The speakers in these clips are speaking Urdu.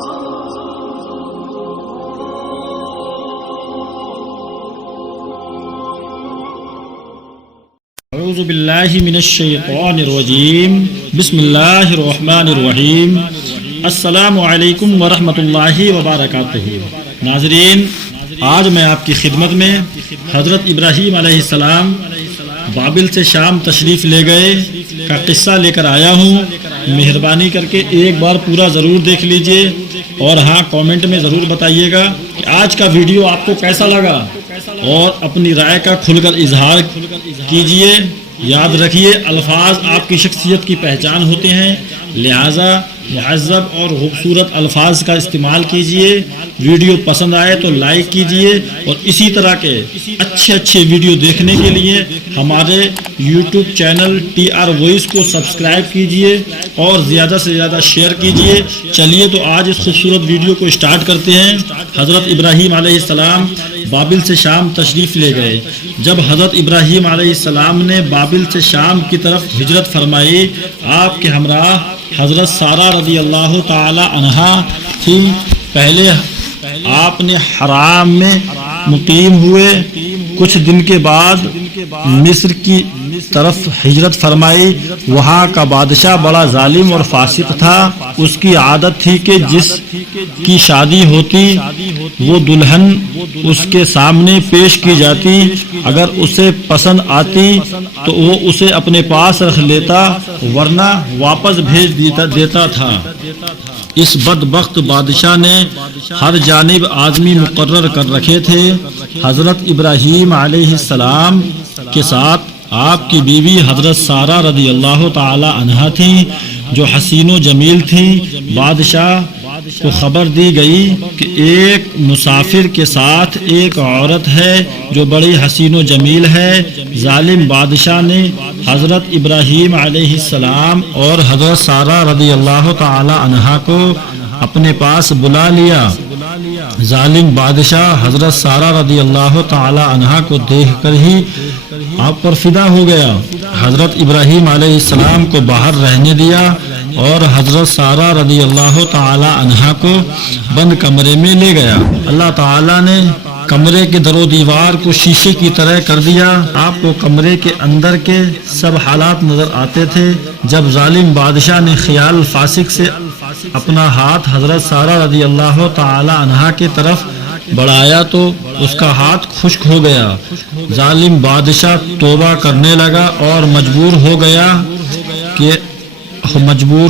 اعوذ باللہ من الشیطان الرجیم بسم اللہ الرحمن الرحیم السلام علیکم ورحمۃ اللہ وبرکاتہ۔ ناظرین، آج میں آپ کی خدمت میں حضرت ابراہیم علیہ السلام بابل سے شام تشریف لے گئے کا قصہ لے کر آیا ہوں۔ مہربانی کر کے ایک بار پورا ضرور دیکھ لیجئے اور ہاں کامنٹ میں ضرور بتائیے گا کہ آج کا ویڈیو آپ کو کیسا لگا، اور اپنی رائے کا کھل کر اظہار کیجئے۔ یاد رکھیے، الفاظ آپ کی شخصیت کی پہچان ہوتے ہیں، لہٰذا مہذب اور خوبصورت الفاظ کا استعمال کیجئے۔ ویڈیو پسند آئے تو لائک کیجئے، اور اسی طرح کے اچھے ویڈیو دیکھنے کے لیے ہمارے یوٹیوب چینل TR وائس کو سبسکرائب کیجئے اور زیادہ سے زیادہ شیئر کیجئے۔ چلیے تو آج اس خوبصورت ویڈیو کو اسٹارٹ کرتے ہیں۔ حضرت ابراہیم علیہ السلام بابل سے شام تشریف لے گئے۔ جب حضرت ابراہیم علیہ السلام نے بابل سے شام کی طرف ہجرت فرمائی، آپ کے ہمراہ حضرت سارہ رضی اللہ تعالی عنہا تھی۔ پہلے آپ نے حرام میں مقیم ہوئے، کچھ دن کے بعد مصر کی طرف ہجرت فرمائی۔ وہاں کا بادشاہ بڑا ظالم اور فاسق تھا۔ اس کی عادت تھی کہ جس کی شادی ہوتی وہ دلہن اس کے سامنے پیش کی جاتی، اگر اسے پسند آتی تو وہ اسے اپنے پاس رکھ لیتا، ورنہ واپس بھیج دیتا تھا۔ اس بدبخت بادشاہ نے ہر جانب آدمی مقرر کر رکھے تھے۔ حضرت ابراہیم علیہ السلام کے ساتھ آپ کی بیوی حضرت سارہ رضی اللہ تعالی عنہا تھیں، جو حسین و جمیل تھیں۔ بادشاہ کو خبر دی گئی کہ ایک مسافر کے ساتھ ایک عورت ہے جو بڑی حسین و جمیل ہے۔ ظالم بادشاہ نے حضرت ابراہیم علیہ السلام اور حضرت سارہ رضی اللہ تعالی عنہا کو اپنے پاس بلا لیا۔ ظالم بادشاہ حضرت سارہ رضی اللہ تعالی عنہا کو دیکھ کر ہی آپ پر فدا ہو گیا۔ حضرت ابراہیم علیہ السلام کو باہر رہنے دیا اور حضرت سارہ رضی اللہ تعالی عنہا کو بند کمرے میں لے گیا۔ اللہ تعالیٰ نے کمرے کے در و دیوار کو شیشے کی طرح کر دیا۔ آپ کو کمرے کے اندر کے سب حالات نظر آتے تھے۔ جب ظالم بادشاہ نے خیال فاسق سے اپنا ہاتھ حضرت سارہ رضی اللہ تعالی عنہا کی طرف بڑھایا تو اس کا ہاتھ خشک ہو گیا۔ ظالم بادشاہ توبہ کرنے لگا اور مجبور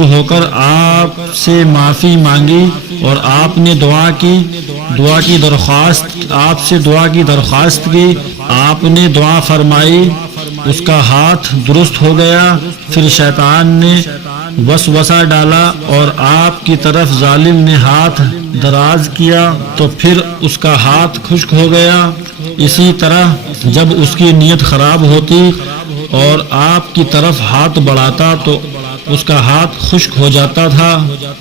ہو کر آپ سے معافی مانگی، اور آپ نے دعا کی درخواست کی۔ آپ نے دعا فرمائی، اس کا ہاتھ درست ہو گیا۔ پھر شیطان نے وسوسہ ڈالا اور آپ کی طرف ظالم نے ہاتھ دراز کیا تو پھر اس کا ہاتھ خشک ہو گیا۔ اسی طرح جب اس کی نیت خراب ہوتی اور آپ کی طرف ہاتھ بڑھاتا تو اس کا ہاتھ خشک ہو جاتا تھا۔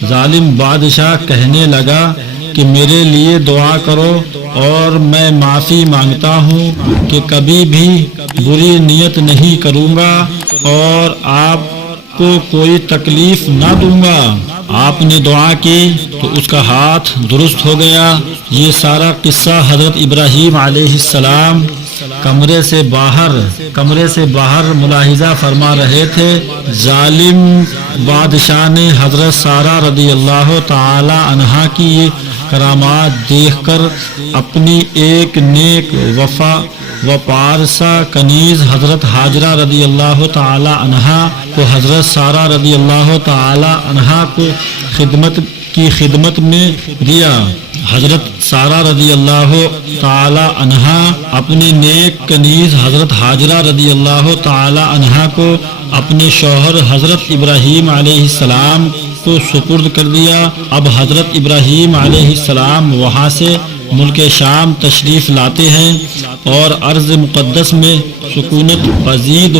ظالم بادشاہ کہنے لگا کہ میرے لیے دعا کرو اور میں معافی مانگتا ہوں کہ کبھی بھی بری نیت نہیں کروں گا اور آپ کو کوئی تکلیف نہ دوں گا۔ آپ نے دعا کی تو اس کا ہاتھ درست ہو گیا۔ یہ سارا قصہ حضرت ابراہیم علیہ السلام کمرے سے باہر ملاحظہ فرما رہے تھے۔ ظالم بادشاہ نے حضرت سارہ رضی اللہ تعالی عنہا کی یہ کرامات دیکھ کر اپنی ایک نیک و پارسا کنیز حضرت ہاجرہ رضی اللہ تعالی عنہا کو حضرت سارہ رضی اللہ تعالی عنہا کو خدمت میں دیا۔ حضرت سارہ رضی اللہ تعالی عنہا اپنی نیک کنیز حضرت ہاجرہ رضی اللہ تعالی عنہا کو اپنے شوہر حضرت ابراہیم علیہ السلام کو سپرد کر دیا۔ اب حضرت ابراہیم علیہ السلام وہاں سے ملک شام تشریف لاتے ہیں اور ارض مقدس میں سکونت پذیر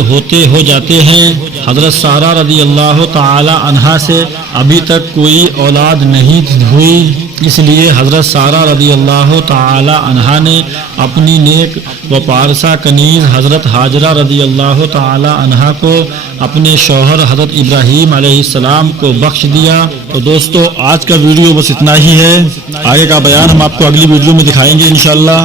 ہو جاتے ہیں۔ حضرت سارہ رضی اللہ تعالی عنہا سے ابھی تک کوئی اولاد نہیں ہوئی، اس لیے حضرت سارہ رضی اللہ تعالی عنہا نے اپنی نیک و پارسا کنیز حضرت ہاجرہ رضی اللہ تعالی عنہا کو اپنے شوہر حضرت ابراہیم علیہ السلام کو بخش دیا۔ تو دوستو آج کا ویڈیو بس اتنا ہی ہے، آگے کا بیان ہم آپ کو اگلی ویڈیو میں دکھائیں گے انشاءاللہ۔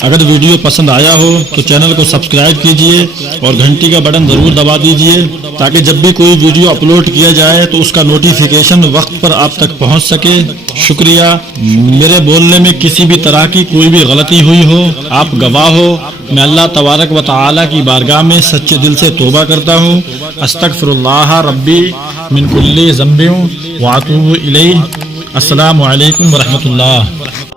اگر ویڈیو پسند آیا ہو تو چینل کو سبسکرائب کیجئے اور گھنٹی کا بٹن ضرور دبا دیجئے تاکہ جب بھی کوئی ویڈیو اپلوڈ کیا جائے تو اس کا نوٹیفیکیشن وقت پر آپ تک پہنچ سکے۔ شکریہ۔ میرے بولنے میں کسی بھی طرح کی کوئی بھی غلطی ہوئی ہو، آپ گواہ ہو، میں اللہ تبارک و تعالی کی بارگاہ میں سچے دل سے توبہ کرتا ہوں۔ استغفر اللہ ربی من کل ذنب واتوب الیہ۔ السلام علیکم ورحمۃ اللہ۔